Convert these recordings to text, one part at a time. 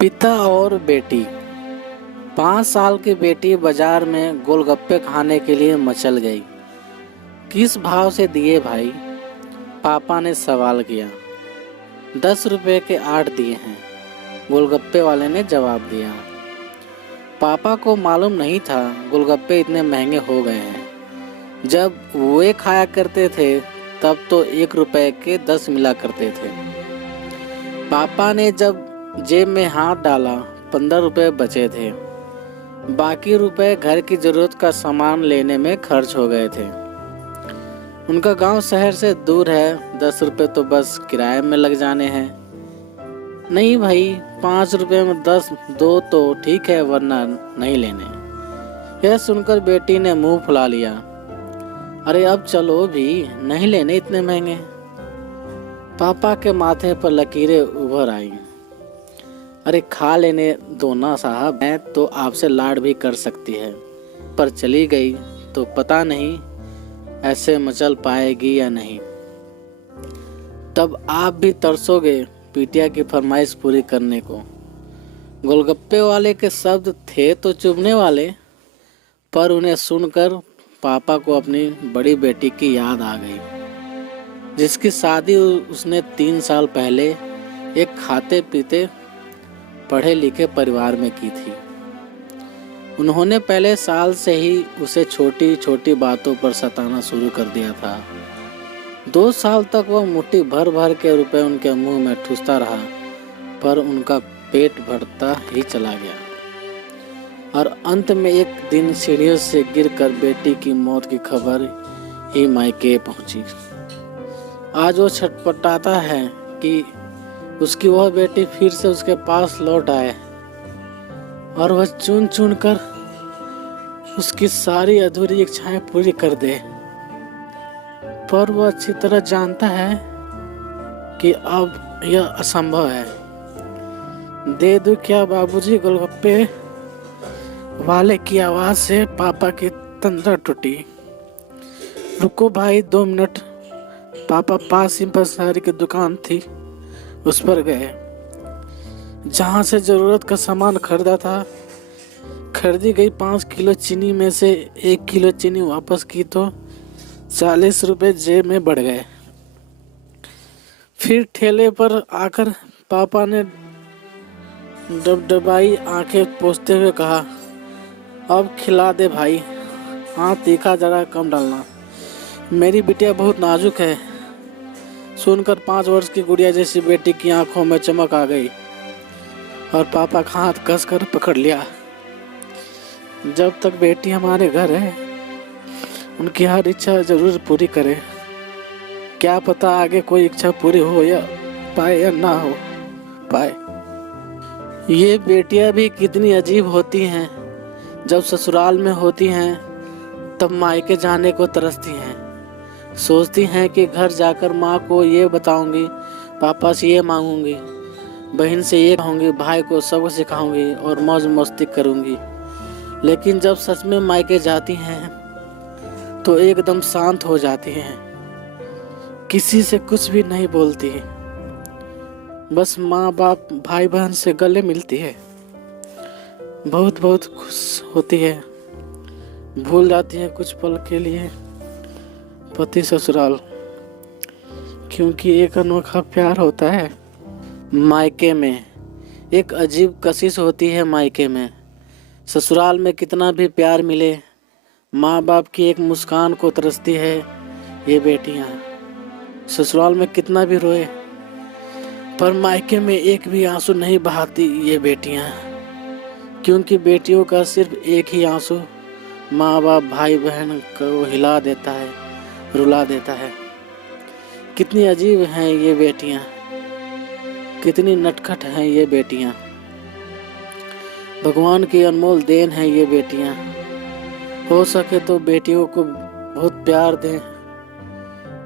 पिता और बेटी। 5 साल की बेटी बाजार में गोलगप्पे खाने के लिए मचल गई। किस भाव से दिए भाई? पापा ने सवाल किया। 10 रुपए के 8 दिए हैं, गोलगप्पे वाले ने जवाब दिया। पापा को मालूम नहीं था गोलगप्पे इतने महंगे हो गए हैं। जब वे खाया करते थे तब तो 1 रुपए के 10 मिला करते थे। पापा ने जब जेब में हाथ डाला 15 रुपए बचे थे। बाकी रुपए घर की जरूरत का सामान लेने में खर्च हो गए थे। उनका गांव शहर से दूर है, 10 रुपए तो बस किराए में लग जाने हैं। नहीं भाई, 5 रुपए में 10 दो तो ठीक है, वरना नहीं लेने। यह सुनकर बेटी ने मुंह फुला लिया। अरे अब चलो भी, नहीं लेने इतने महंगे। पापा के माथे पर लकीरें उभर आईं। अरे खा लेने दो ना साहब, मैं तो आपसे लाड भी कर सकती है, पर चली गई तो पता नहीं ऐसे मचल पाएगी या नहीं। तब आप भी तरसोगे पिटिया की फरमाइश पूरी करने को। गोलगप्पे वाले के शब्द थे तो चुभने वाले, पर उन्हें सुनकर पापा को अपनी बड़ी बेटी की याद आ गई, जिसकी शादी उसने 3 साल पहले एक खाते पीते पढ़े लिखे परिवार में की थी। उन्होंने पहले साल से ही उसे छोटी छोटी बातों पर सताना शुरू कर दिया था। 2 साल तक वह मुट्ठी भर भर के रुपए उनके मुंह में ठूसता रहा, पर उनका पेट भरता ही चला गया। और अंत में एक दिन सीढ़ियों से गिरकर बेटी की मौत की खबर ही मायके पहुंची। आज वो छटपटाता है कि उसकी वह बेटी फिर से उसके पास लौट आए और वह चुन चुन कर उसकी सारी अधूरी इच्छाएं पूरी कर दे। पर वह अच्छी तरह जानता है कि अब यह असंभव है। दे दूं क्या बाबूजी गोलगप्पे वाले की आवाज से पापा की तंद्रा टूटी। रुको भाई 2 मिनट। पापा पास ही पसारी की दुकान थी, उस पर गए, जहां से जरूरत का सामान खरीदा था। खरीदी गई 5 किलो चीनी में से 1 किलो चीनी वापस की तो 40 रुपए जेब में बढ़ गए। फिर ठेले पर आकर पापा ने डबडबाई आंखें पोंछते हुए कहा, अब खिला दे भाई, हाँ तीखा जरा कम डालना, मेरी बिटिया बहुत नाजुक है। सुनकर 5 वर्ष की गुड़िया जैसी बेटी की आंखों में चमक आ गई और पापा का हाथ कसकर पकड़ लिया। जब तक बेटी हमारे घर है, उनकी हर इच्छा जरूर पूरी करे। क्या पता आगे कोई इच्छा पूरी हो या पाए या ना हो पाए। ये बेटियां भी कितनी अजीब होती हैं। जब ससुराल में होती हैं तब मायके जाने को तरसती हैं। सोचती हैं कि घर जाकर माँ को ये बताऊंगी, पापा से ये मांगूंगी, बहन से ये कहूंगी, भाई को सबक सिखाऊंगी और मौज मस्ती करूंगी। लेकिन जब सच में मायके जाती हैं तो एकदम शांत हो जाती हैं, किसी से कुछ भी नहीं बोलती, बस माँ बाप भाई बहन से गले मिलती है। बहुत बहुत खुश होती है, भूल जाती है कुछ पल के लिए पति ससुराल, क्योंकि एक अनोखा प्यार होता है। मायके में एक अजीब कशिश होती है। मायके में ससुराल में कितना भी प्यार मिले, माँ बाप की एक मुस्कान को तरसती है ये बेटियां। ससुराल में कितना भी रोए, पर मायके में एक भी आंसू नहीं बहाती ये बेटियां, क्योंकि बेटियों का सिर्फ एक ही आंसू माँ बाप भाई बहन को हिला देता है, रुला देता है। कितनी अजीब हैं ये बेटियां, कितनी नटखट हैं ये बेटियां। भगवान की अनमोल देन है ये बेटियां। हो सके तो बेटियों को बहुत प्यार दें,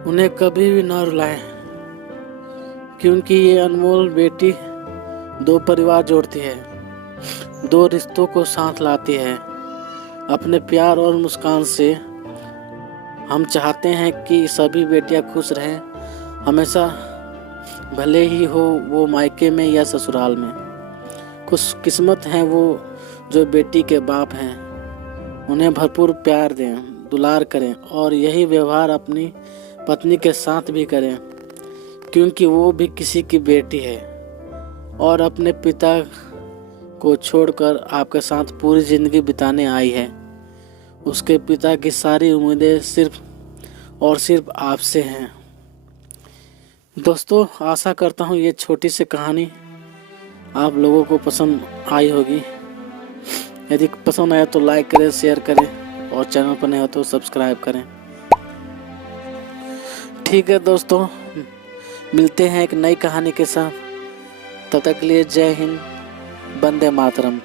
उन्हें कभी भी ना रुलाएं, क्योंकि ये अनमोल बेटी 2 परिवार जोड़ती है, 2 रिश्तों को साथ लाती है। अपने प्यार और मुस्कान से हम चाहते हैं कि सभी बेटियां खुश रहें हमेशा, भले ही हो वो मायके में या ससुराल में। खुशकिस्मत हैं वो जो बेटी के बाप हैं। उन्हें भरपूर प्यार दें, दुलार करें और यही व्यवहार अपनी पत्नी के साथ भी करें, क्योंकि वो भी किसी की बेटी है और अपने पिता को छोड़कर आपके साथ पूरी ज़िंदगी बिताने आई है। उसके पिता की सारी उम्मीदें सिर्फ और सिर्फ आपसे हैं। दोस्तों, आशा करता हूँ ये छोटी सी कहानी आप लोगों को पसंद आई होगी। यदि पसंद आया तो लाइक करें, शेयर करें और चैनल पर नए हो तो सब्सक्राइब करें। ठीक है दोस्तों, मिलते हैं एक नई कहानी के साथ। तब तक के लिए जय हिंद, वंदे मातरम।